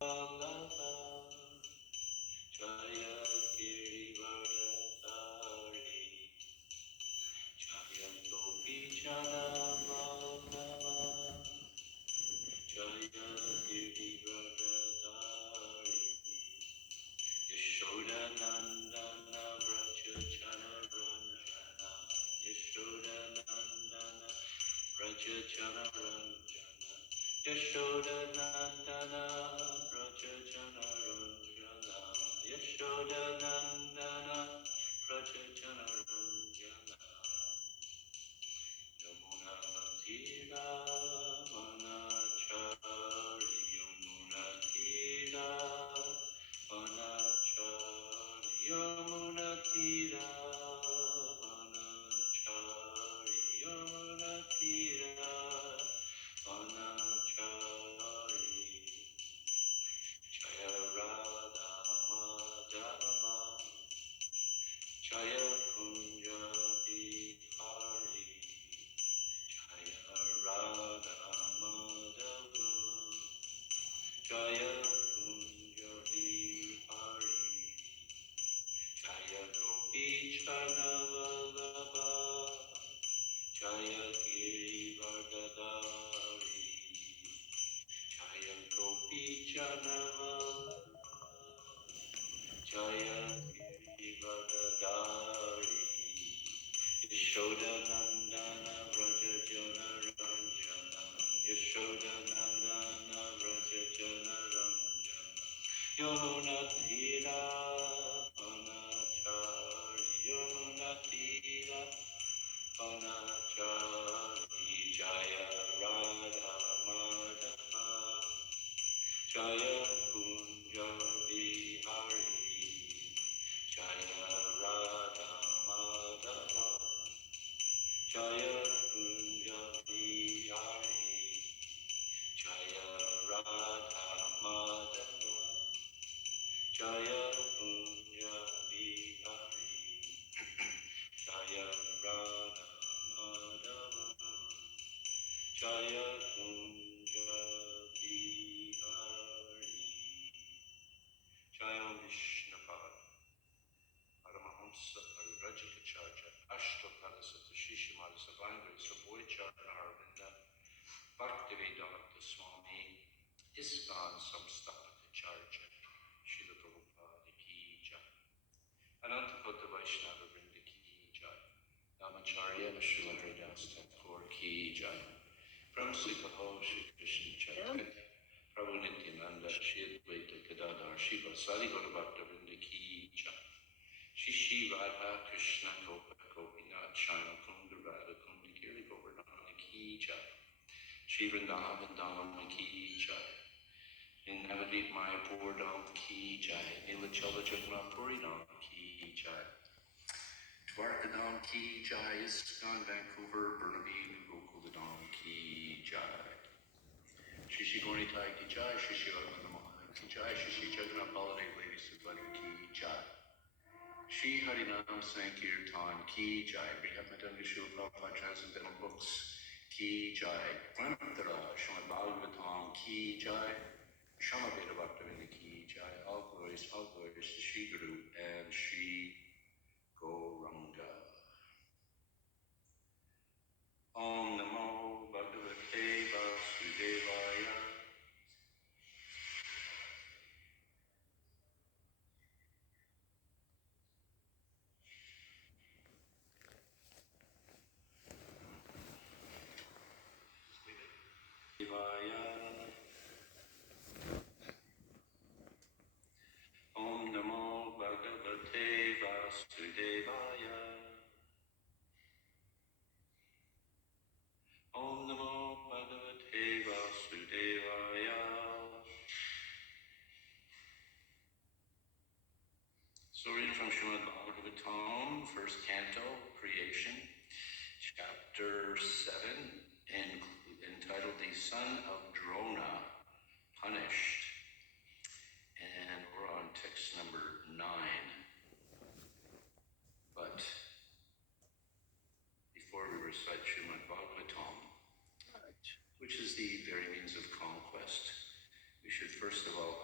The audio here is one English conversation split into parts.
Jaya Girivardhari Jaya Gopi Janamallava Jaya Girivardhari Yashoda Nandana Vraja Janaranjana Yashoda Nandana Vraja Janaranjana Yashoda Nandana Vraja Janaranjana Yashoda Nandana Vraja Janaranjana Yamuna Tira Manachari Yamuna Tira Manachari Yamuna Tira Manachari Yamuna Tira Manachari Jaya Radha Madhava Jaya Kunja Bihari Jaya Radha Madhava Jaya Kunja Bihari Jaya Gopi Chanavallabha Jaya Girivardhari Jaya Gopi Chanavallabha Jaya Girivardhari Yashoda Nandana Vraja Jana Ranjana Yashoda Nandana Vraja Jana Ranjana Yamuna Tira Manachari Yamuna Tira Manachari Jaya Radha Madhava Jaya Kunja Bihari Jaya Radha Madhava Jaya Kunja Bihari Jaya Radha Madhava Jaya Kunja Bihari Jaya Radha Madhava Jaya Kunja Bihari Jaya Vishnupad Paramahamsa Parivrajakacharya Ashtopadasata Shishimada Savanga Saboyacharya Arvinda Bhaktivedanta Swami ISKCON Samstapatacharya Srila Prabhupada Ki Jai Anantakota Vaishnava Vrinda Ki Jai Namacharya Srila Haridas Thakur Ki Jai Pramsi Kaho Shri Krishna Chaitanya Prabhu Nityananda Shri Advaita Gadadhar Shiva Sadi Gaura Bhakta Vrinda Ki Jai Shri Radha Krishna Gopa Gopinath Shama Kunda Radha Kunda Giri Govardhana Ki Jai Shri Vrindavan Dham Ki Jai in Navadvip Mayapur Dham Ki Jai Nilachala Jagannathpuri Dham Ki Jai Dwarka Dham Ki Jai ISKCON Vancouver Burnaby Gokul Dham Ki Jai Shri Shri Gauritai Ki Jai Shri Shri Arvind Mahai Ki Jai Shri Shri Jagannath Baladev Lady Subhadra Ki Jai Shri Harinam Sankirtan Ki Jai Brihatmatanga Shri Prabhupada Transcendental Books Ki Jai Pranantara Srimad Bhagavatam Ki Jai Shama Veda Bhaktivinoda Ki Jai all glories to Shri Guru and Shri Gauranga Om Namo Bhagavate Vasudevaya Devaya Om Namo Bhagavate Vasudevaya Om Namo Bhagavate Vasudevaya So reading from Srimad Bhagavatam, first canto, Creation, chapter 7, entitled The Son of Drona Punished. And we're on text number 9. But before we recite Srimad Bhagavatam, which is the very means of conquest, we should first of all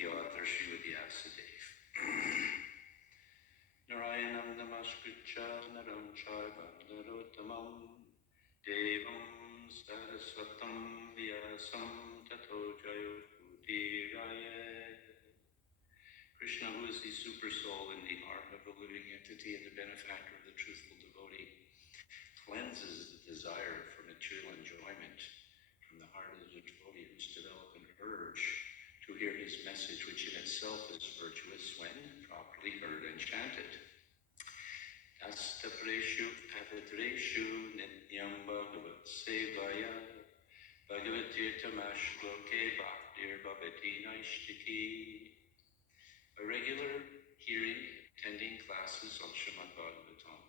the author, Srila Vyasadeva. Narayanam namaskritya naram chaiva narottamam devam saraswatam vyasam tato jayodhiraya. Krishna, who is the super soul in the heart of the living entity and the benefactor of the truthful devotee, cleanses the desire for material enjoyment from the heart of the devotee who's developed an urge to hear his message, which in itself is virtuous when properly heard and chanted. Astapreshu avidreshu nityam bhagavat sevaya bhagavatirtamashloke bhaktir bhavati naishtiki. By regular hearing, attending classes on Srimad Bhagavatam,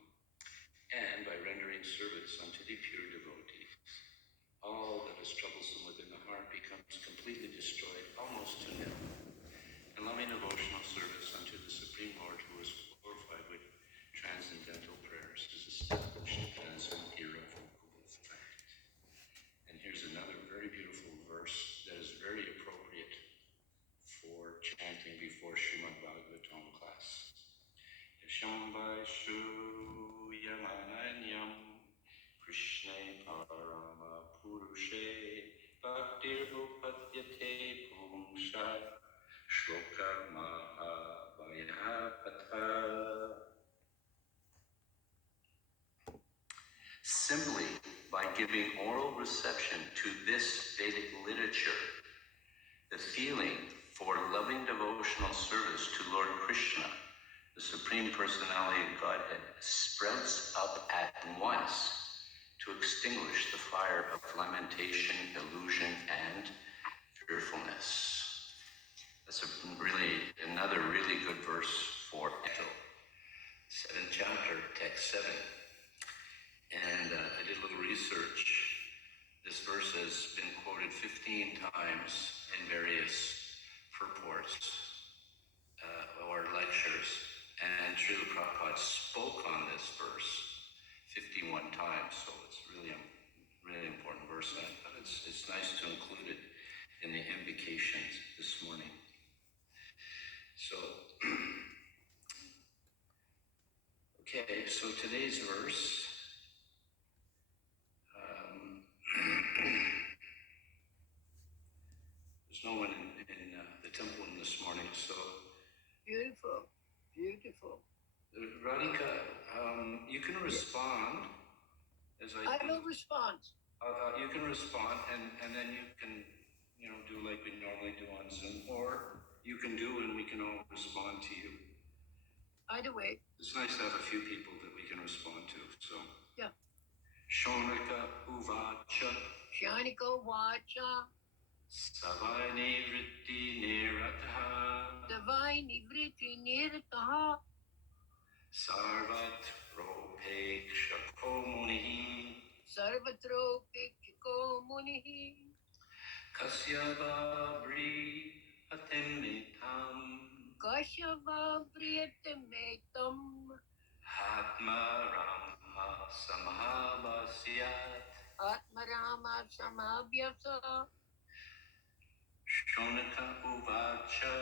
and by rendering service unto the pure devotees, all that is troublesome within the heart becomes completely destroyed, almost to nil. And loving devotional service unto the Supreme Lord, who is glorified with transcendental prayers, is established as an irrevocable fact. And here's another very beautiful verse that is very appropriate for chanting before Srimad Bhagavatam class. Yashambaishu yamananyam Krishne parama purushe bhaktir upadyate pumsha shloka mahavayapatha. Simply by giving oral reception to this Vedic literature, the feeling for loving devotional service to Lord Krishna, the Supreme Personality of Godhead, spreads up at once to extinguish the fire of lamentation, illusion, and fearfulness. That's another really good verse for Echo, 7th chapter, text 7. And I did a little research. This verse has been quoted 15 times in various purports or lectures, and Srila Prabhupada spoke on this verse 51 times, so it's really a really important verse, but it's nice to include it in the invocations this morning. So, okay, so today's verse, there's no one in the temple this morning, so. Beautiful, beautiful. Radhika, you can respond as I will respond. You can respond, and then you can, do like we normally do on Zoom, or you can do and we can all respond to you. Either way. It's nice to have a few people that we can respond to, so. Yeah. Shonika uvacha. Shanika vacha. Savai nivritti nirataha. Savai nivritti nirataha. Sarvatro pekshako munihi. Sarvatro pekshako munihi. Kasyava bri atemitam. Kasyava bri atemitam. Atma Rama Samhabhasyat. Atma Rama Samhabhyasa. Shonaka uvacha.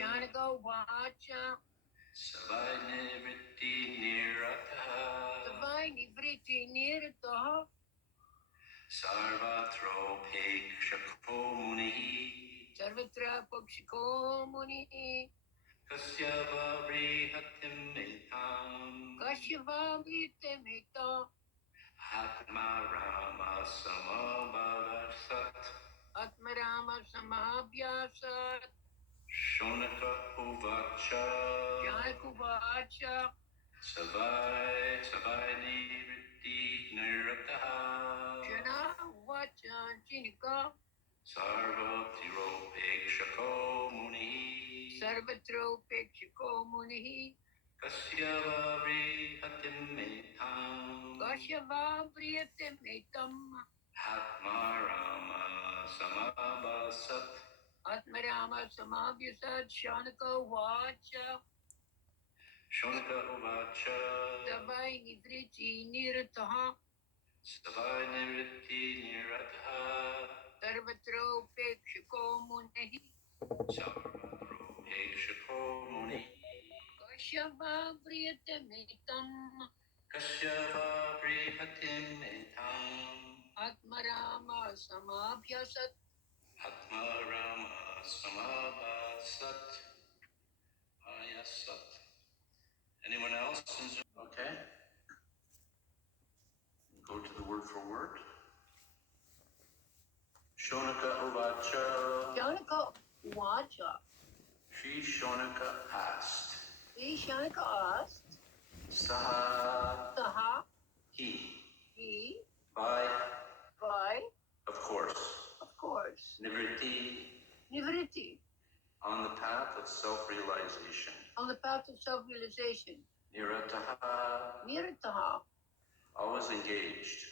Shanika vacha. Savai nivritti nirataha. Savai nivritti nirataha. Sarvatro pekshako munihi. Sarvatra pakshiko munihi. Kasyava brihatim metam. Kasyava brihatim. Atma Rama Samabhavasat. Atma Rama Samabhyasat. Shonaka uvacha. Shanika vacha. Savai nivritti nirataha. Shana vacha chinika. Sarvatro pekshako munihi. Sarvatro pekshako munihi. Kasyava brihatim metam. Kasyava brihatim metam. Atma Rama Samabhasat. Atma Rama Samabhyasat. Shanika vacha. Shonaka uvacha. Savai nivritti nirataha. Savai nivritti nirataha. Sarvatro pekshako munihi. Sarvatro Kasyava Priyatamitam Kasyava Prihatim Etam Atmarama Samabhyasat Atma Rama Samabhasat Ayasat. Anyone else? Okay. Go to the word for word. Shonaka Uvacha. Shanaka Vacha. Shri Shonaka asked. Sri Shanaka asked, Saha. Saha, He. he, By. of course, Nivritti. On the path of self-realization. on the path of self-realization. Nirataha. Always engaged.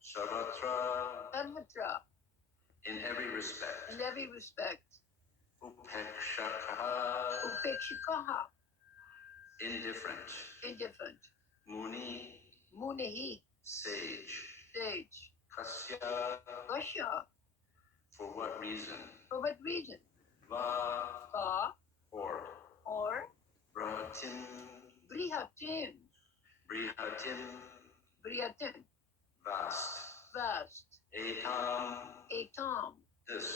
Sarvatra. In every respect. Upekshikaha. Indifferent. Muni. Munihi. Sage. Kasya. For what reason? Va. Or. Brihatim. Vast. Etam. This.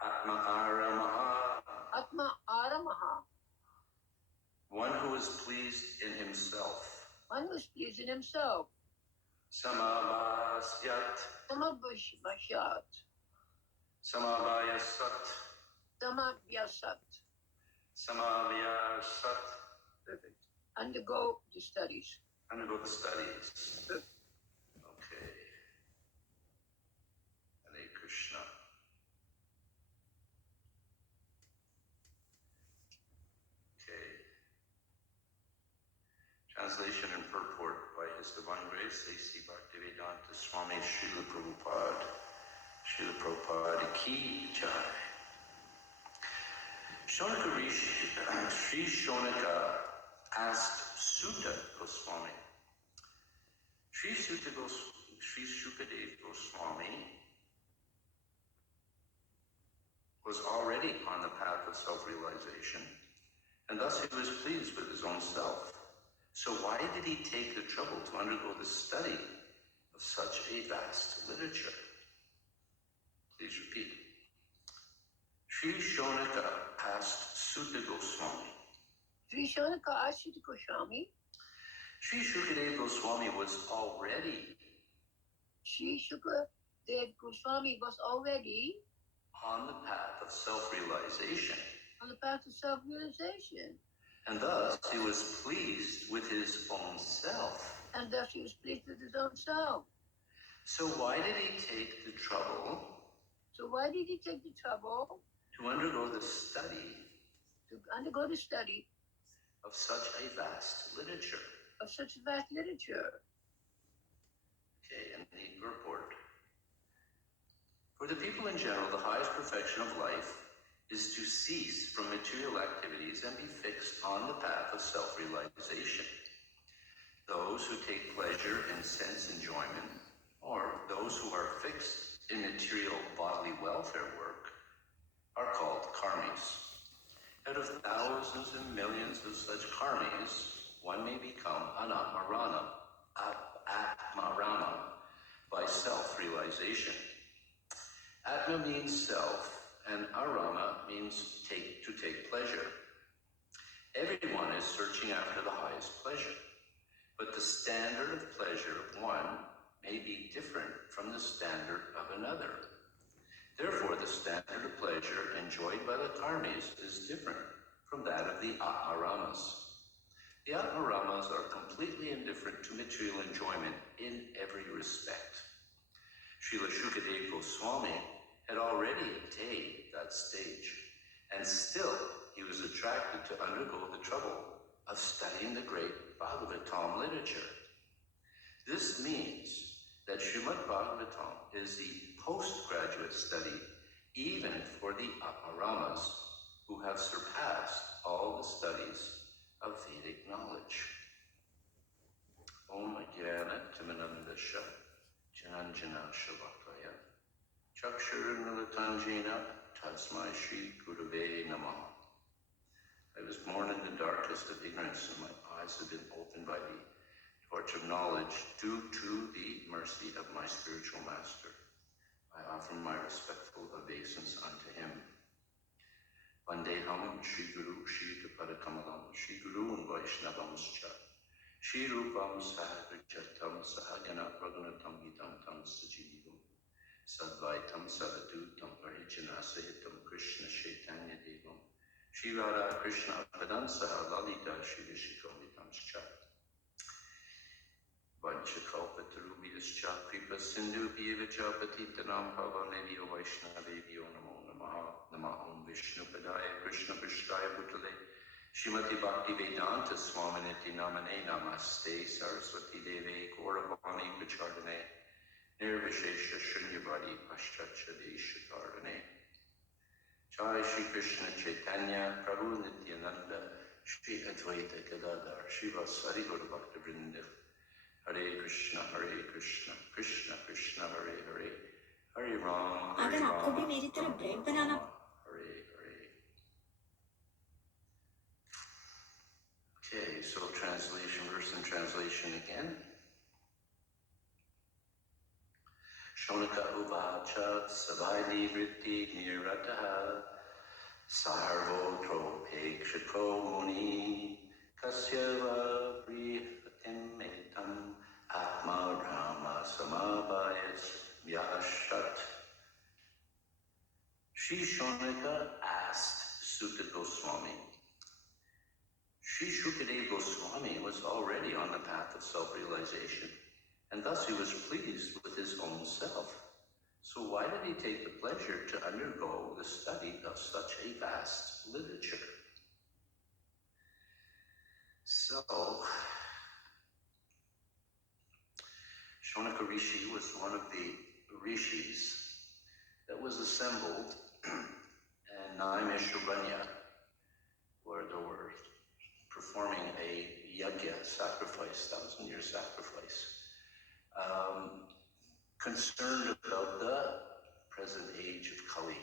Atma Aramaha. Atma Aramaha. One who is pleased in himself. Samabhasyat. Samabhyasat. Perfect. Undergo the studies. Okay. Hare Krishna. Okay. Translation and purport by His Divine Grace, A.C. Bhaktivedanta Swami Srila Prabhupada. Srila Prabhupada Ki Jai. Shonaka Rishi, Sri Shonaka asked Sutta Goswami. Sri Shukadev Goswami was already on the path of self-realization, and thus he was pleased with his own self. So why did he take the trouble to undergo the study of such a vast literature? Please repeat. Sri Shonaka asked Sutta Goswami. Sri Shonaka asked Sutta Goswami. Sri Shukadev Goswami was already on the path of self-realization. And thus he was pleased with his own self. So why did he take the trouble to undergo the study of such a vast literature? Okay, and the purport. For the people in general, the highest perfection of life is to cease from material activities and be fixed on the path of self-realization. Those who take pleasure in sense enjoyment, or those who are fixed in material bodily welfare work, are called karmis. Out of thousands and millions of such karmis, one may become an atmarana by self-realization. Atma means self, and arama means to take pleasure. Everyone is searching after the highest pleasure, but the standard of pleasure of one may be different from the standard of another. Therefore, the standard of pleasure enjoyed by the karmis is different from that of the atmaramas. The atmaramas are completely indifferent to material enjoyment in every respect. Srila Shukadev Goswami had already attained that stage, and still he was attracted to undergo the trouble of studying the great Bhagavatam literature. This means that Srimad Bhagavatam is the postgraduate study even for the Atmaramas who have surpassed all the studies of Vedic knowledge. Om Jnana Timanandasha Jananjana Shavakaya Chakshurunalatanjena Tasmai Shri Gurave Namaha. I was born in the ignorance, and my eyes have been opened by the torch of knowledge due to the mercy of my spiritual master. I offer my respectful obeisance unto him. Vandeham Shri Guru Shri Padakamalam Shri Guru and Vaishnavamscha Shri Rupam Sahajatam Sahagana Raghunatam Hitam Tam Sajivam Sadvaitam Savadutam Parijana Sahitam Krishna Chaitanya Devam Shri Radha Krishna Padan Saha Lalita Shri Vishikomitam Scha Vanchakalpatarubhiyascha Kripa Sindhu Bhyevacha Patitanam Pavanebhyo Vaishnavebhyo Namo Namaha Namaham Vishnu Padaya Krishna Prishtaya Bhutale Shrimati Bhakti Vedanta Swaminiti Namane Namaste Saraswati Deve Gauravani Pachardane Nirvishesha Shunyavadi Paschatcha Deshakarane Jai Shri Krishna Chaitanya Prabhu Nityananda Shri Advaita Gadadhar Srivasari Gaura Bhakta Vrinda Hare Krishna, Krishna Krishna, Hare Hare, Hare Ram, Hare अगर आपको भी Ram, मेरी तरह Ram bread Ram, banana Hare Hare. Okay, so translation, verse and translation again. Shonaka uvacha savaili vritti nirataha sarvo tropekshako muni kasyava prihatim etam atma rama samabhayas vyashat. Sri Shonaka asked Sutta Goswami. Sri Shukadeva Goswami was already on the path of self-realization, and thus he was pleased with his own self. So why did he take the pleasure to undergo the study of such a vast literature? So, Shonaka Rishi was one of the rishis that was assembled in Naimisharanya, where they were performing a yajna, sacrifice, 1,000-year sacrifice, concerned about the present age of Kali.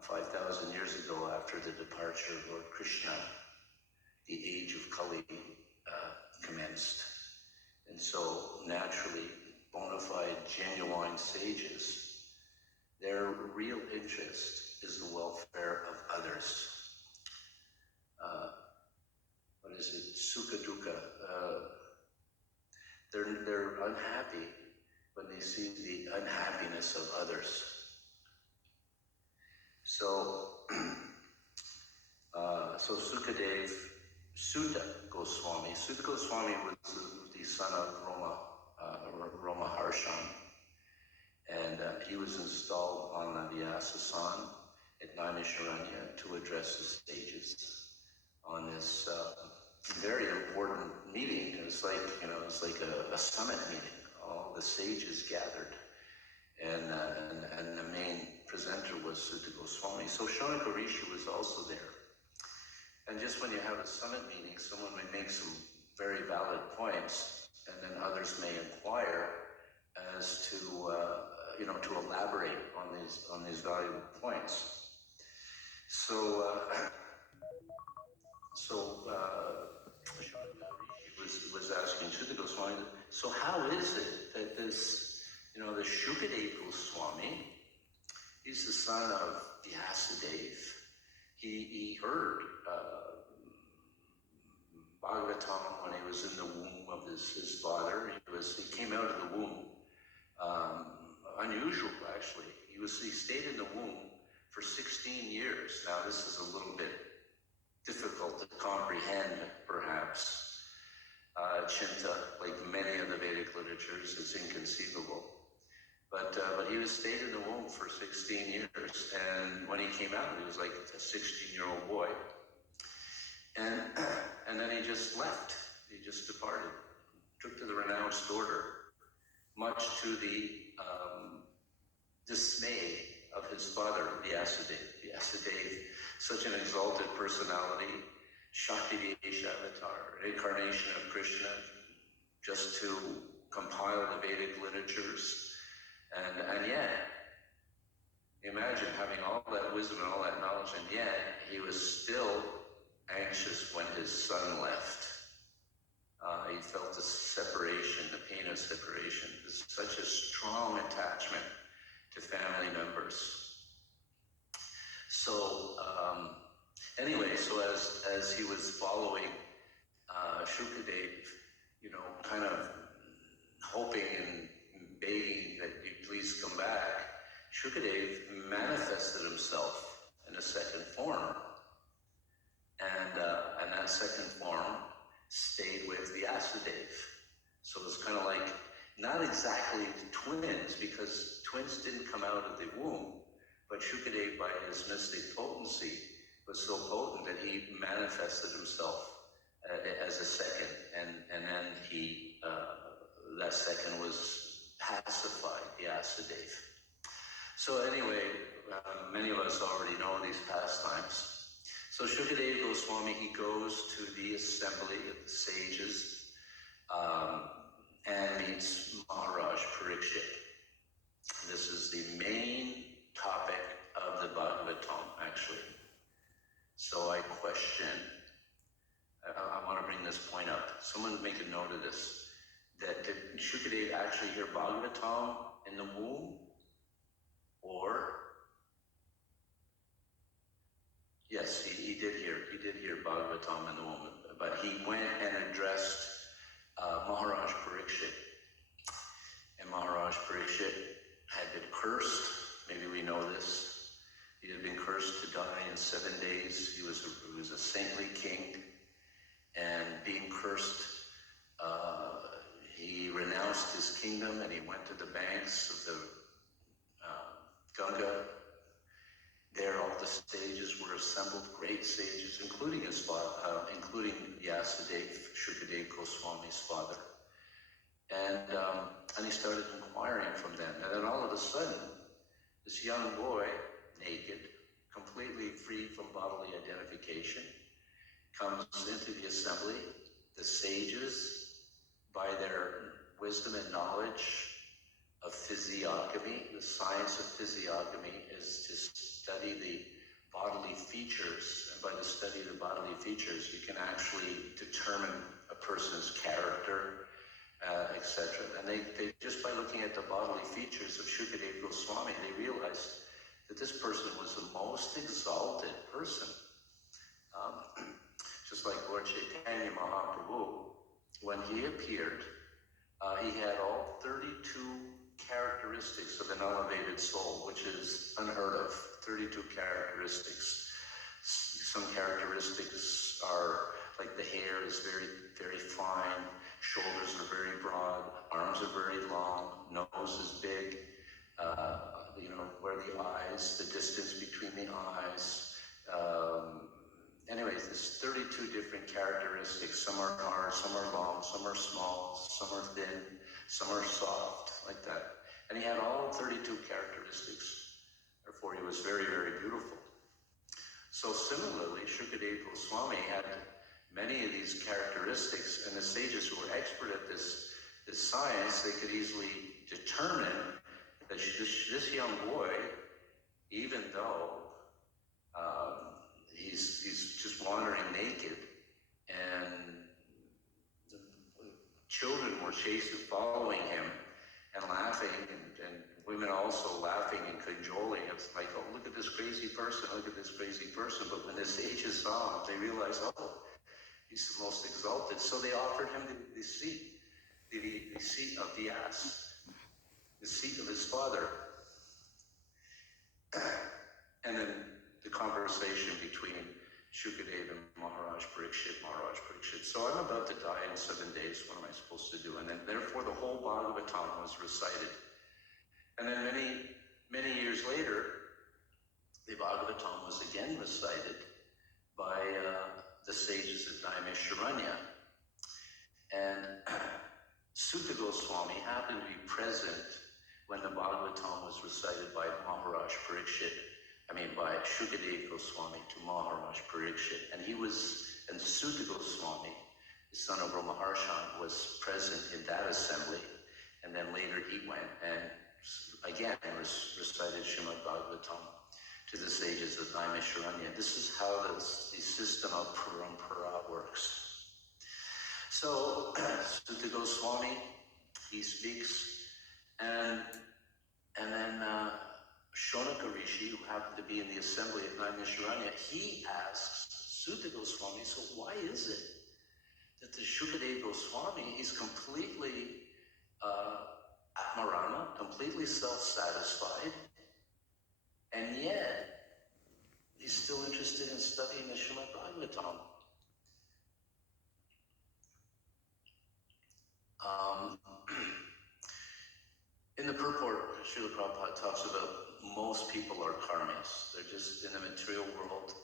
5,000 years ago, after the departure of Lord Krishna, the age of Kali commenced. And so, naturally, bona fide, genuine sages, their real interest is the welfare of others. What is it? Sukha dukkha. They're unhappy when they see the unhappiness of others. So, Sukadev, Sutta Goswami was the son of Roma Harshan, and he was installed on the Vyasa-san at Naimisharanya to address the sages on this very important meeting. It was like a summit meeting. All the sages gathered, and the main presenter was Sutta Goswami. So Shonaka Rishi was also there. And just when you have a summit meeting, someone may make some very valid points, and then others may inquire as to to elaborate on these valuable points. So Shonaka was asking Sutta Goswami, so how is it that this, the Shukadeva Goswami, he's the son of Vyasadeva. He heard Bhagavatam when he was in the womb of his father. He came out of the womb. Unusual, actually. He stayed in the womb for 16 years. Now, this is a little bit difficult to comprehend, perhaps. Chinta, like many of the Vedic literatures, is inconceivable. But he stayed in the womb for 16 years, and when he came out, he was like a 16-year-old boy. And then he just left. He just departed, took to the renounced order, much to the dismay of his father, Vyasadeva. Vyasadeva, such an exalted personality, Shakti avatar, incarnation of Krishna, just to compile the Vedic literatures. And yet, imagine having all that wisdom and all that knowledge, and yet he was still anxious when his son left. He felt the separation, the pain of separation. There's such a strong attachment to family members. So anyway, so as he was following Shukadev, kind of hoping and begging that you please come back, Shukadev manifested himself in a second form. And that second form stayed with Vyasadeva. So it's kind of like, not exactly twins, because twins didn't come out of the womb, but Shukadev, by his mystic potency, was so potent that he manifested himself as a second, and then that second was pacified, Vyasadeva. So anyway, many of us already know these pastimes. So Shukadev Goswami, he goes to the assembly of the sages and meets Maharaj Parikshit. This is the main topic of the Bhagavatam, actually. So I question, I want to bring this point up. Someone make a note of this, that did Shukadev actually hear Bhagavatam in the womb? Or, yes, he did hear Bhagavatam in the womb, but he went and addressed Maharaj Parikshit. And Maharaj Parikshit had been cursed. Maybe we know this. He had been cursed to die in 7 days. He was a saintly king, and being cursed, he renounced his kingdom and he went to the banks of the Ganga. There, all the sages were assembled, great sages, including his father, including Vyasadeva, Shukadev Goswami's father. And he started inquiring from them. And then all of a sudden, this young boy, naked, completely free from bodily identification, comes into the assembly. The sages, by their wisdom and knowledge of physiognomy, the science of physiognomy is to study the bodily features. And by the study of the bodily features, you can actually determine a person's character, etc. And they just by looking at the bodily features of Shukadev Goswami, they realized that this person was the most exalted person. Just like Lord Chaitanya Mahaprabhu, when he appeared, he had all 32 characteristics of an elevated soul, which is unheard of. 32 characteristics. Some characteristics are like the hair is very, very fine, shoulders are very broad, arms are very long, nose is big, where the eyes, the distance between the eyes. Anyways, there's 32 different characteristics. Some are hard, some are long, some are small, some are thin, some are soft, like that. And he had all 32 characteristics. Therefore, he was very, very beautiful. So similarly, Shukadev Goswami had many of these characteristics, and the sages who were expert at this science, they could easily determine that this young boy, even though he's just wandering naked, and the children were following him and laughing, and women also laughing and cajoling. It's like, oh, look at this crazy person, look at this crazy person. But when the sages saw him, they realized, oh, he's the most exalted. So they offered him the seat of the ass, the seat of his father. And then the conversation between Shukadev and Maharaj Parikshit. So I'm about to die in 7 days. What am I supposed to do? And then therefore the whole Bhagavatam was recited. And then many years later, the Bhagavatam was again recited by the sages of Naimisharanya. And Sutta Goswami happened to be present when the Bhagavatam was recited by Maharaj Parikshit. By Shukadev Goswami to Maharaj Parikshit. And Sutta Goswami, the son of Brahmaharshan, was present in that assembly. And then later he went and again recited Srimad Bhagavatam to the sages of Naimisharanya. This is how these system of parampara works. So, Suta Goswami, he speaks, and then Shonaka Rishi, who happened to be in the assembly at Naimisharanya, he asks Suta Goswami, so why is it that the Shukadeva Goswami is completely Atmarama, completely self-satisfied, and yet he's still interested in studying the Srimad Bhagavatam? In the purport, Srila Prabhupada talks about most people are karmis. They're just in the material world.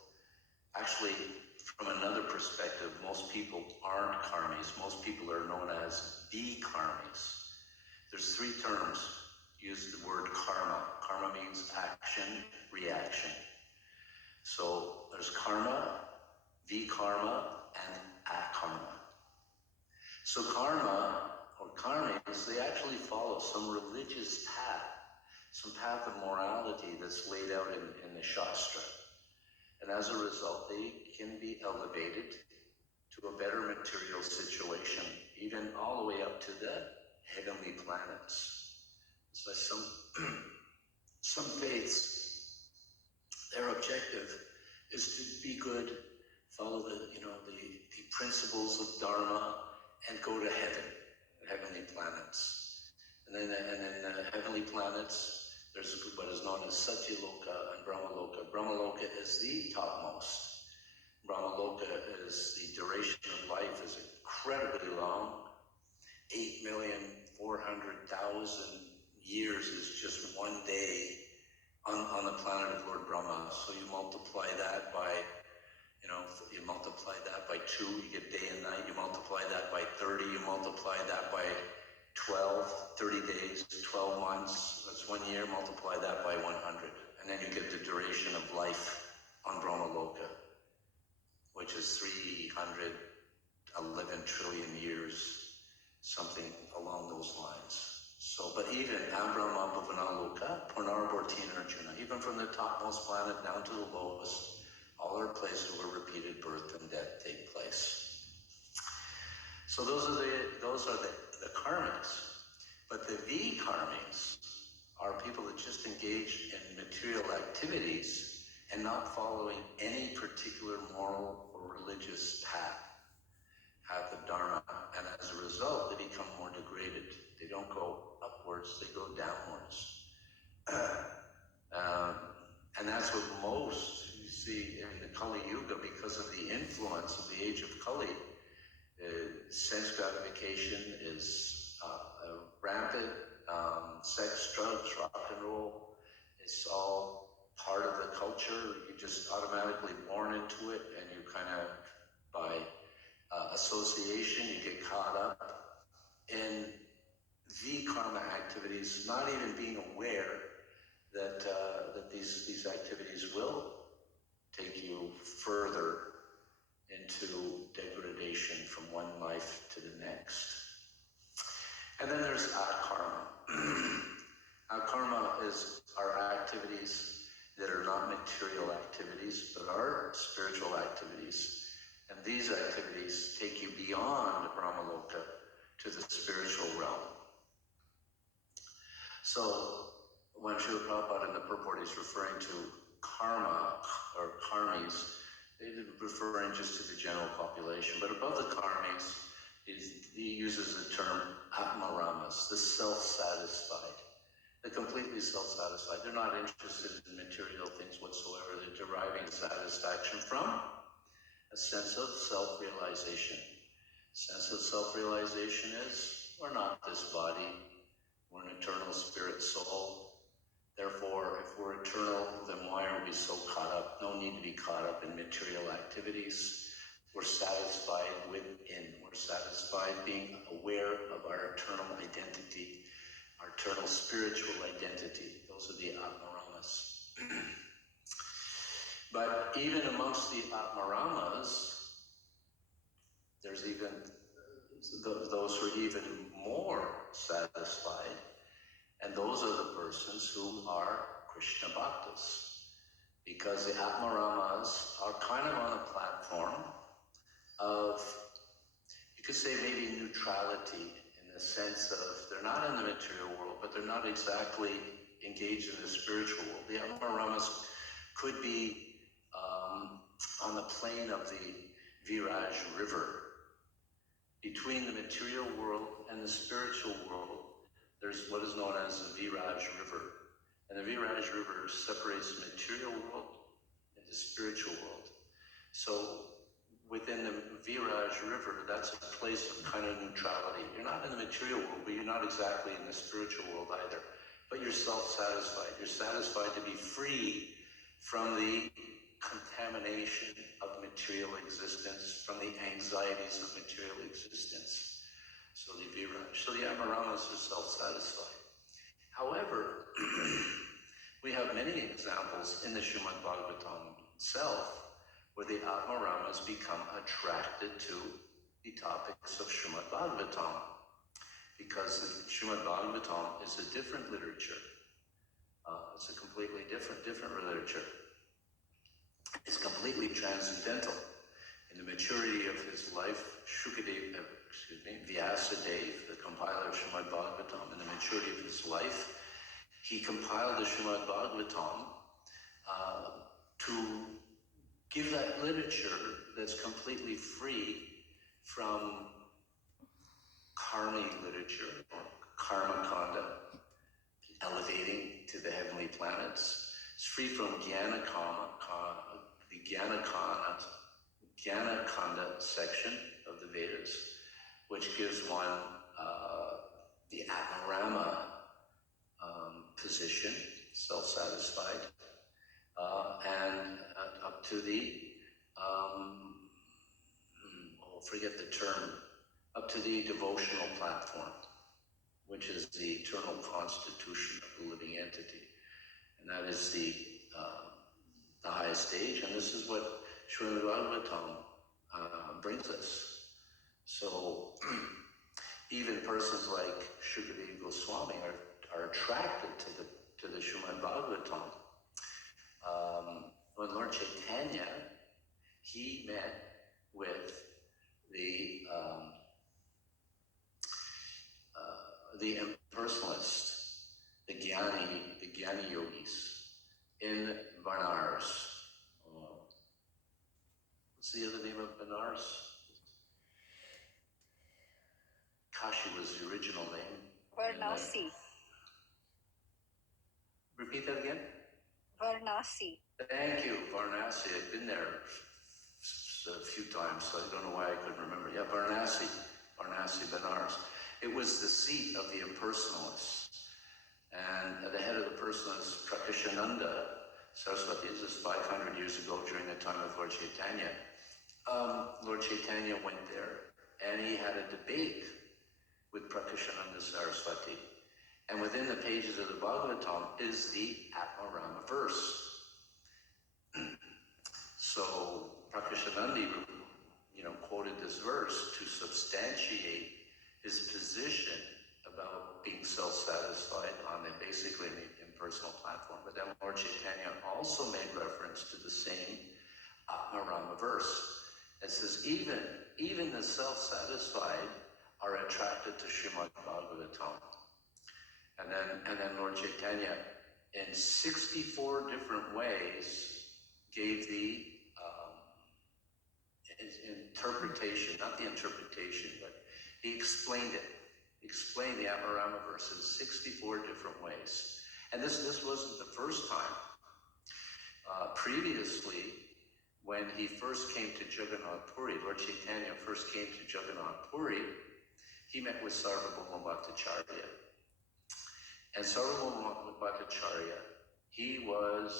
Actually, from another perspective, most people aren't karmis. Most people are known as vikarmis. There's three terms use the word karma. Karma means action, reaction. So there's karma, vikarma, and akarma. So karma, or karmis, they actually follow some religious path, some path of morality that's laid out in the Shastra. And as a result, they can be elevated to a better material situation, even all the way up to the heavenly planets. So some faiths, their objective is to be good, follow the principles of Dharma, and go to heaven, heavenly planets. And then heavenly planets, there's what is known as Satyaloka and Brahmaloka. Brahmaloka is the topmost. Brahmaloka is the duration of life is incredibly long. 8,400,000 years is just one day on the planet of Lord Brahma. So you multiply that by, you multiply that by 2, you get day and night. You multiply that by 30, you multiply that by 30 days, 12 months, that's 1 year, multiply that by 100. And then you get the duration of life on Brahmaloka, which is 311 trillion years, something along those lines. So, but even Abrahma Bhuvanaloka, Purnarabhortina Arjuna, even from the topmost planet down to the lowest, all are places where repeated birth and death take place. So those are the karmics. But the vikarmis are people that just engage in material activities and not following any particular moral or religious path of Dharma. And as a result, they become more degraded. They don't go upwards, they go downwards. And that's what most you see in the Kali Yuga because of the influence of the age of Kali. Sense gratification is rampant, sex, drugs, rock and roll. It's all part of the culture. You're just automatically born into it, and you kind of, by association, you get caught up in the karma activities, not even being aware that these activities will take you further into degradation from one life to the next. And then there's akarma. Akarma is our activities that are not material activities, but are spiritual activities. And these activities take you beyond Brahmaloka to the spiritual realm. So when Srila Prabhupada in the purport is referring to karma or karmis, they're referring just to the general population. But above the karmis, he uses the term atmaramas, the self-satisfied. They're completely self-satisfied. They're not interested in material things whatsoever. They're deriving satisfaction from a sense of self-realization. Sense of self-realization is, we're not this body. We're an eternal spirit soul. Therefore, if we're eternal, then why are we so caught up? No need to be caught up in material activities. We're satisfied within. We're satisfied being aware of our eternal identity, our eternal spiritual identity. Those are the Atmaramas. But even amongst the Atmaramas, there's even those who are even more satisfied. And those are the persons who are Krishna Bhaktas. Because the Atmaramas are kind of on a platform They're not exactly engaged in the spiritual world. The Atmaramas could be on the plane of the Viraj River. Between the material world and the spiritual world, there's what is known as the Viraj River. And the Viraj River separates the material world and the spiritual world. So within the Viraj River, that's a place of kind of neutrality. You're not in the material world, but you're not exactly in the spiritual world either. But you're self-satisfied. You're satisfied to be free from the contamination of material existence, from the anxieties of material existence. So the Viraj. So the Atmaramas are self-satisfied. However, we have many examples in the Srimad Bhagavatam itself where the Atmaramas become attracted to the topics of Srimad Bhagavatam, because the Srimad Bhagavatam is a different literature. It's a completely different literature. It's completely transcendental. In the maturity of his life, Vyasadeva, the compiler of Srimad Bhagavatam, in the maturity of his life, he compiled the Srimad Bhagavatam to give that literature that's completely free from karmic literature or karma kanda, elevating to the heavenly planets. It's free from Jnana Kanda section of the Vedas, which gives one the Atmarama position, self-satisfied, and up to the, forget the term, up to the devotional platform, which is the eternal constitution of the living entity. And that is the highest stage, and this is what Srimad Bhagavatam brings us. So even persons like Shukadeva Goswami are attracted to the Srimad Bhagavatam. When Lord Chaitanya, he met with the impersonalists, the Jnani yogis in Banaras. What's the other name of Banaras? Kashi was the original name. Varanasi. Repeat that again? Varanasi. Thank you, Varanasi. I've been there a few times, so I don't know why I couldn't remember. Yeah, Varanasi, Banaras. It was the seat of the impersonalists. And at the head of the personalists, Prakashananda Saraswati, this is 500 years ago during the time of Lord Chaitanya. Lord Chaitanya went there and he had a debate with Prakashananda Saraswati. And within the pages of the Bhagavatam is the Atmarama verse. So Prakashananda, quoted this verse to substantiate his position about being self-satisfied on basically the impersonal platform. But then Lord Chaitanya also made reference to the same Atmarama verse. It says, even the self-satisfied are attracted to Srimad Bhagavatam. And then Lord Chaitanya, in 64 different ways, gave the interpretation, not the interpretation, but he explained it. Explained the Atmarama verse in 64 different ways. And this wasn't the first time. Previously, when he first came to Jagannath Puri, Lord Chaitanya first came to Jagannath Puri, he met with Sarvabhauma Bhattacharya. And Sarvabhauma Bhattacharya, he was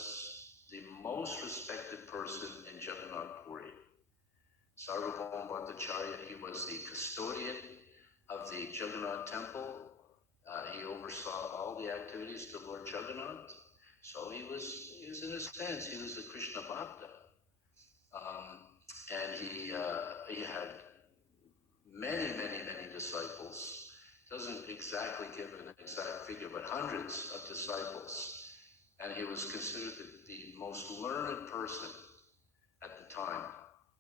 the most respected person in Jagannath Puri. Sarvabhauma Bhattacharya, he was the custodian of the Jagannath temple. He oversaw all the activities to Lord Jagannath. So he was in a sense, he was a Krishna Bhakta. And he had many disciples. Doesn't exactly give an exact figure, but hundreds of disciples. And he was considered the most learned person at the time.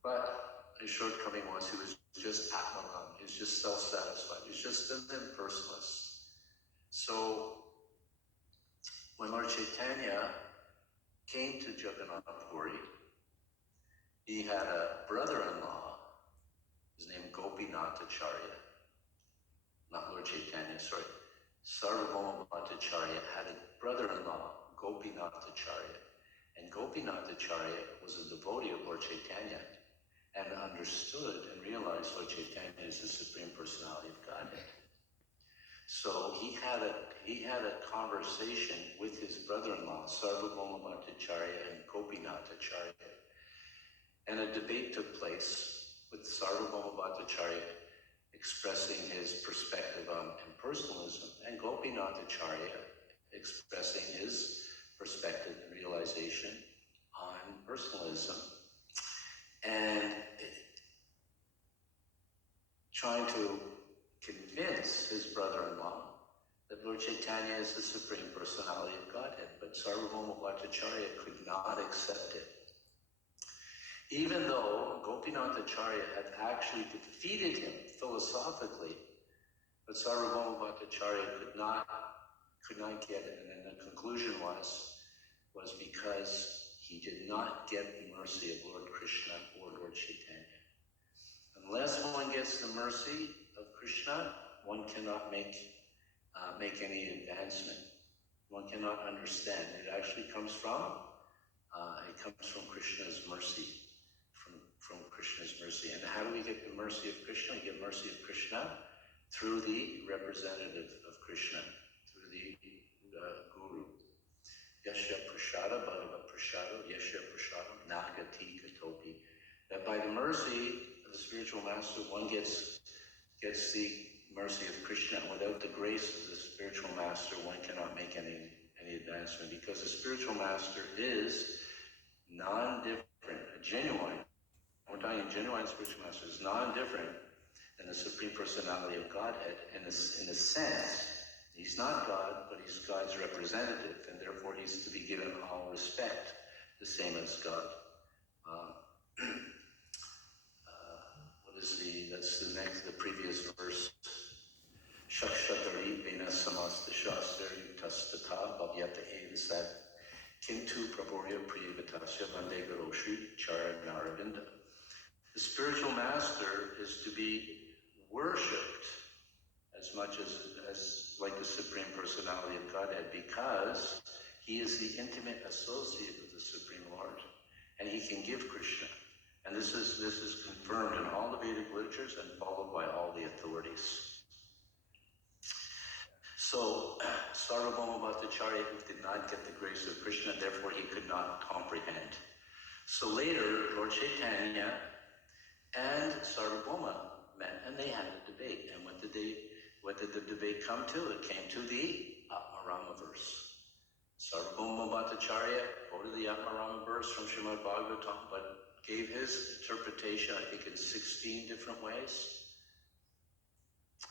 But his shortcoming was he was just Atmaram. He was just self-satisfied. He was just an impersonalist. So when Lord Chaitanya came to Jagannath Puri, he had a brother-in-law, his name Gopinath Acharya, not Lord Chaitanya, sorry. Sarvabhauma Bhattacharya had a brother-in-law, Gopinath Acharya. And Gopinath Acharya was a devotee of Lord Chaitanya and understood and realized Lord Chaitanya is the Supreme Personality of Godhead. So he had a conversation with his brother-in-law, Sarvabhauma Bhattacharya and Gopinath Acharya. And a debate took place with Sarvabhauma Bhattacharya expressing his perspective on impersonalism, and Gopinath Acharya expressing his perspective and realization on personalism, and trying to convince his brother-in-law that Lord Chaitanya is the Supreme Personality of Godhead, but Sarvabhauma Bhattacharya could not accept it. Even though Gopinath Acharya had actually defeated him philosophically, but Sarvabhauma Bhattacharya could not get it. And then the conclusion was because he did not get the mercy of Lord Krishna or Lord Chaitanya. Unless one gets the mercy of Krishna, one cannot make any advancement. One cannot understand. It actually comes from Krishna's mercy. From Krishna's mercy. And how do we get the mercy of Krishna? We get mercy of Krishna through the representative of Krishna, through the Guru. Yasya Prashada, Bhagavad Prashada, Yasya Prashada, Nagati Katopi. That by the mercy of the spiritual master, one gets the mercy of Krishna. Without the grace of the spiritual master, one cannot make any advancement, because the spiritual master is non-different, a genuine. We're talking genuine spiritual master is non-different than the Supreme Personality of Godhead in a sense. He's not God, but he's God's representative, and therefore he's to be given all respect, the same as God. The previous verse. Shakshadari Vena Samasta Shastri Tastata Bhavyata Evasat Kintu Prabhorya Priyavitasya Vande Garoshri Charanaravinda. The spiritual master is to be worshipped as much as like the Supreme Personality of Godhead, because he is the intimate associate of the Supreme Lord, and he can give Krishna. And this is confirmed in all the Vedic literatures and followed by all the authorities. So Sarvabhauma Bhattacharya did not get the grace of Krishna, therefore he could not comprehend. So later, Lord Chaitanya and Sarvabhauma met, and they had a debate. And what did the debate come to? It came to the Atmarama verse. Sarvabhauma Bhattacharya quoted the Atmarama verse from Srimad Bhagavatam, but gave his interpretation, I think, in 16 different ways.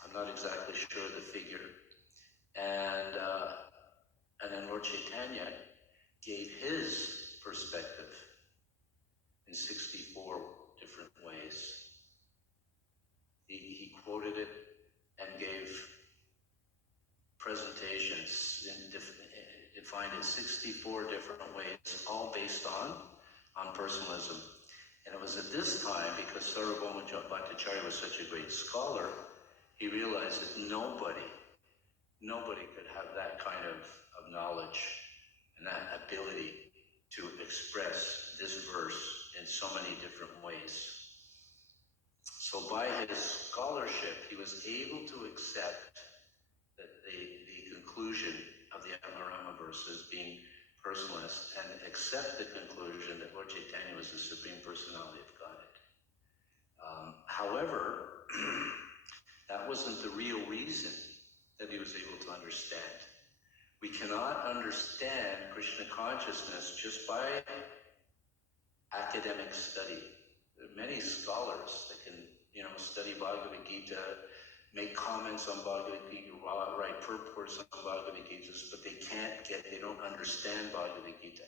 I'm not exactly sure of the figure. And then Lord Chaitanya gave his perspective in 64 different ways. He quoted it and gave presentations and defined it 64 different ways, all based on personalism. And it was at this time, because Sarvabhauma Bhattacharya was such a great scholar, he realized that nobody could have that kind of knowledge and that ability to express this verse in so many different ways. So by his scholarship, he was able to accept that the conclusion of the Atmarama verses being personalist, and accept the conclusion that Lord Chaitanya was the Supreme Personality of Godhead. However, that wasn't the real reason that he was able to understand. We cannot understand Krishna consciousness just by academic study. There are many scholars that can, study Bhagavad Gita, make comments on Bhagavad Gita, write purports on Bhagavad Gita, but they don't understand Bhagavad Gita.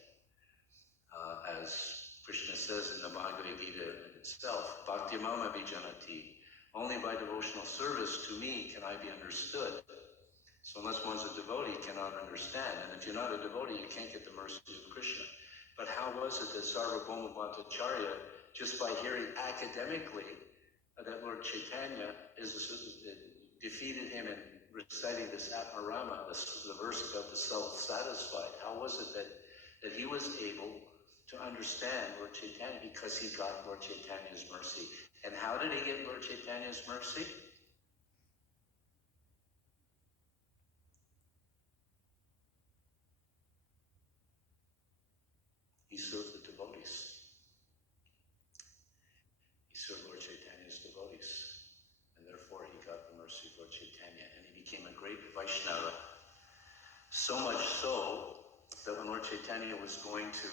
As Krishna says in the Bhagavad Gita itself, Bhakti Mama Vijanati, only by devotional service to me can I be understood. So unless one's a devotee, you cannot understand. And if you're not a devotee, you can't get the mercy of Krishna. But how was it that Sarvabhauma Bhattacharya, just by hearing academically that Lord Chaitanya defeated him in reciting this Atmarama, the verse about the self-satisfied, how was it that he was able to understand Lord Chaitanya? Because he got Lord Chaitanya's mercy. And how did he get Lord Chaitanya's mercy? He served the devotees. He served Lord Chaitanya's devotees. And therefore he got the mercy of Lord Chaitanya. And he became a great Vaishnava. So much so that when Lord Chaitanya was going to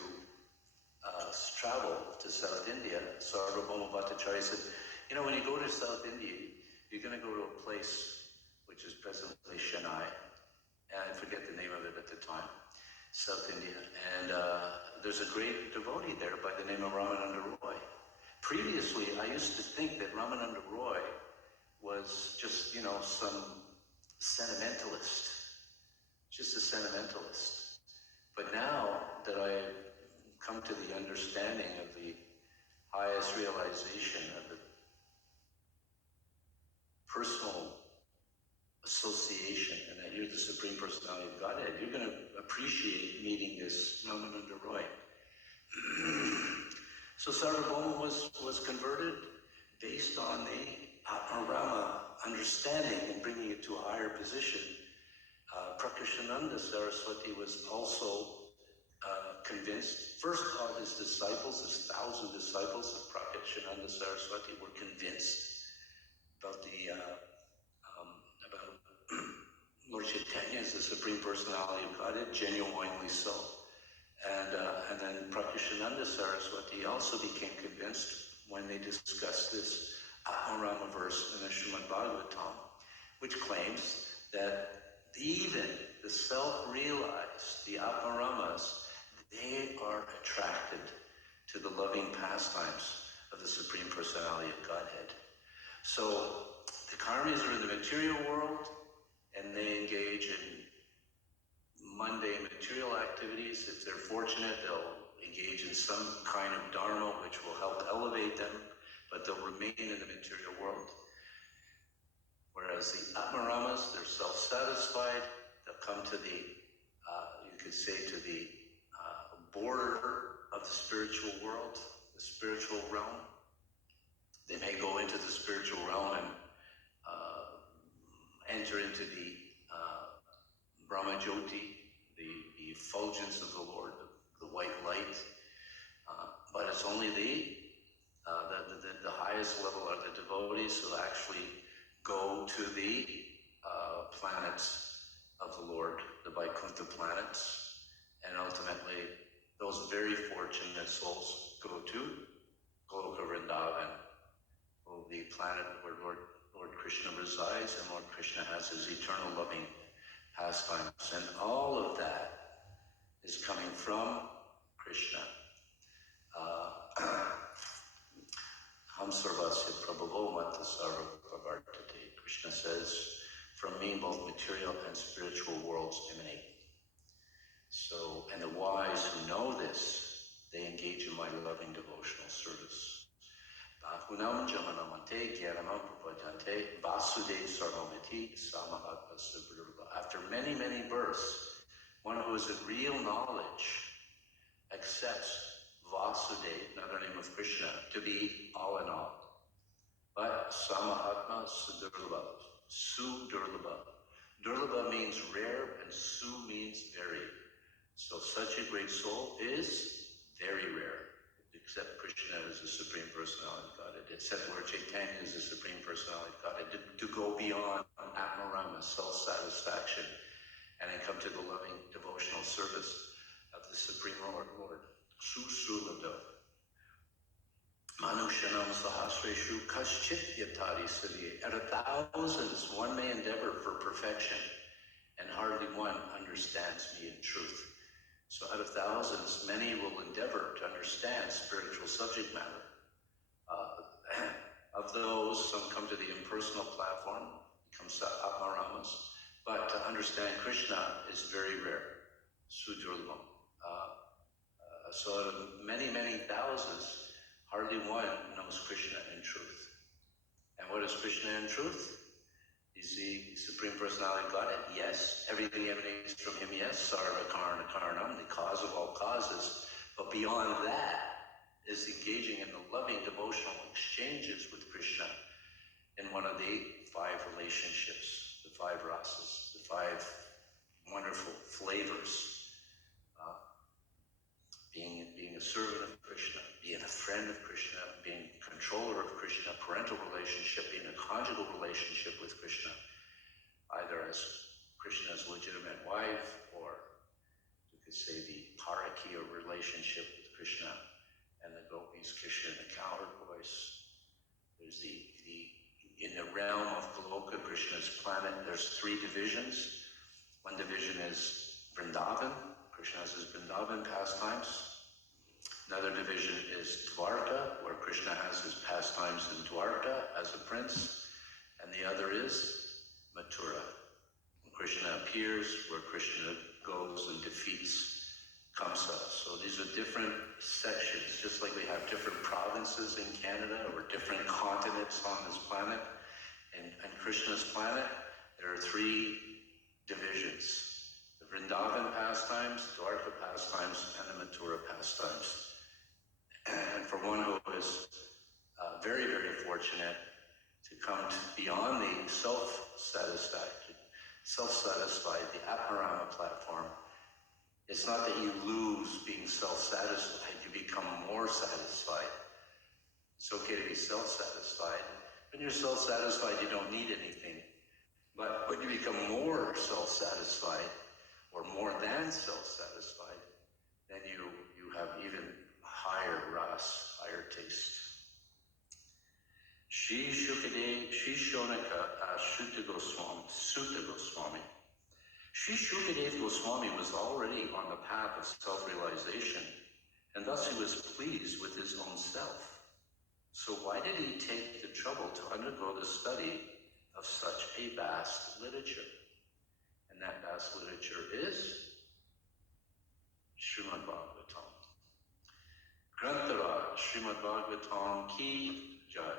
travel to South India, Sarvabhauma Bhattacharya said, you know, when you go to South India, you're going to go to a place which is presently Chennai. And I forget the name of it at the time. South India, and there's a great devotee there by the name of Ramananda Roy. Previously, I used to think that Ramananda Roy was just, you know, some sentimentalist, just a sentimentalist. But now that I've come to the understanding of the highest realization of the personal association, and that you're the Supreme Personality of Godhead, you're going to appreciate meeting this Ramananda Roy. So Sarvabhauma was converted based on the Atmarama understanding and bringing it to a higher position. Prakashananda Saraswati was also convinced. First of his disciples, his 1,000 disciples of Prakashananda Saraswati were convinced about the Lord Chaitanya is the Supreme Personality of Godhead, genuinely so. And then Prakashananda Saraswati also became convinced when they discussed this Atmarama verse in the Srimad Bhagavatam, which claims that even the self-realized, the Atmaramas, they are attracted to the loving pastimes of the Supreme Personality of Godhead. So the karmis are in the material world, and they engage in mundane material activities. If they're fortunate, they'll engage in some kind of dharma which will help elevate them, but they'll remain in the material world. Whereas the Atmaramas, they're self-satisfied. They'll come to the, you could say, to the border of the spiritual world, the spiritual realm. They may go into the spiritual realm and enter into the Brahma Jyoti, the effulgence of the Lord, the white light. But it's only the highest level are the devotees who actually go to the planets of the Lord, the Vaikuntha planets, and ultimately those very fortunate souls go to Goloka Vrindavan, the planet where Lord Krishna resides, and Lord Krishna has his eternal loving pastimes. And all of that is coming from Krishna. Ham sarvasya prabhavo matta sarva pravartate. Krishna says, from me both material and spiritual worlds emanate. So, and the wise who know this, they engage in my loving devotional service. Bahunam jamanamante gyanamam prabhajante vasudev sarvamiti samahatma sabrurva. After many, many births, one who is in real knowledge accepts Vasudev, another name of Krishna, to be all in all. But Samahatma Sudurlabha, Sudurlabha. Durlabha means rare and Su means very. So such a great soul is very rare. Except Krishna is the Supreme Personality of Godhead. Except Lord Chaitanya is the Supreme Personality of Godhead. To go beyond Atmarama, self-satisfaction, and then come to the loving devotional service of the Supreme Lord. Susulabha. Manushanam sahasreshu kaschit yatari siddhi. At 1,000s, one may endeavor for perfection, and hardly one understands me in truth. So out of 1,000s, many will endeavor to understand spiritual subject matter. Of those, some come to the impersonal platform, become Atmaramas. But to understand Krishna is very rare, sudurlabham. So out of many, many thousands, hardly one knows Krishna in truth. And what is Krishna in truth? Is the Supreme Personality of Godhead? Yes. Everything emanates from him? Yes. Sarva Karna Karnam, the cause of all causes. But beyond that is engaging in the loving devotional exchanges with Krishna in one of the 5 relationships, the 5 rasas, the 5 wonderful flavors. Being a servant of Krishna, being a friend of Krishna, being controller of Krishna, parental relationship, being a conjugal relationship with Krishna, either as Krishna's legitimate wife, or you could say the parakiya relationship with Krishna and the gopis, Krishna and the cowherd boys. There's in the realm of Goloka, Krishna's planet, there's 3 divisions. One division is Vrindavan. Krishna has his Vrindavan pastimes. Another division is Dwarka, where Krishna has his pastimes in Dwarka as a prince. And the other is Mathura, when Krishna appears, where Krishna goes and defeats Kamsa. So these are different sections, just like we have different provinces in Canada or different continents on this planet. And Krishna's planet, there are 3 divisions. The Vrindavan pastimes, Dwarka pastimes, and the Mathura pastimes. And for one who is very, very fortunate to come beyond the self-satisfied, the Atmarama platform, it's not that you lose being self-satisfied, you become more satisfied. It's okay to be self-satisfied. When you're self-satisfied, you don't need anything. But when you become more self-satisfied, or more than self-satisfied, then you have even higher ras, higher taste. Shri Shonaka Sutta Goswami. Shri Shukadev Goswami was already on the path of self-realization, and thus he was pleased with his own self. So why did he take the trouble to undergo the study of such a vast literature? And that vast literature is Srimad Bhagavatam. Grantaraj, Srimad Bhagavatam ki jai.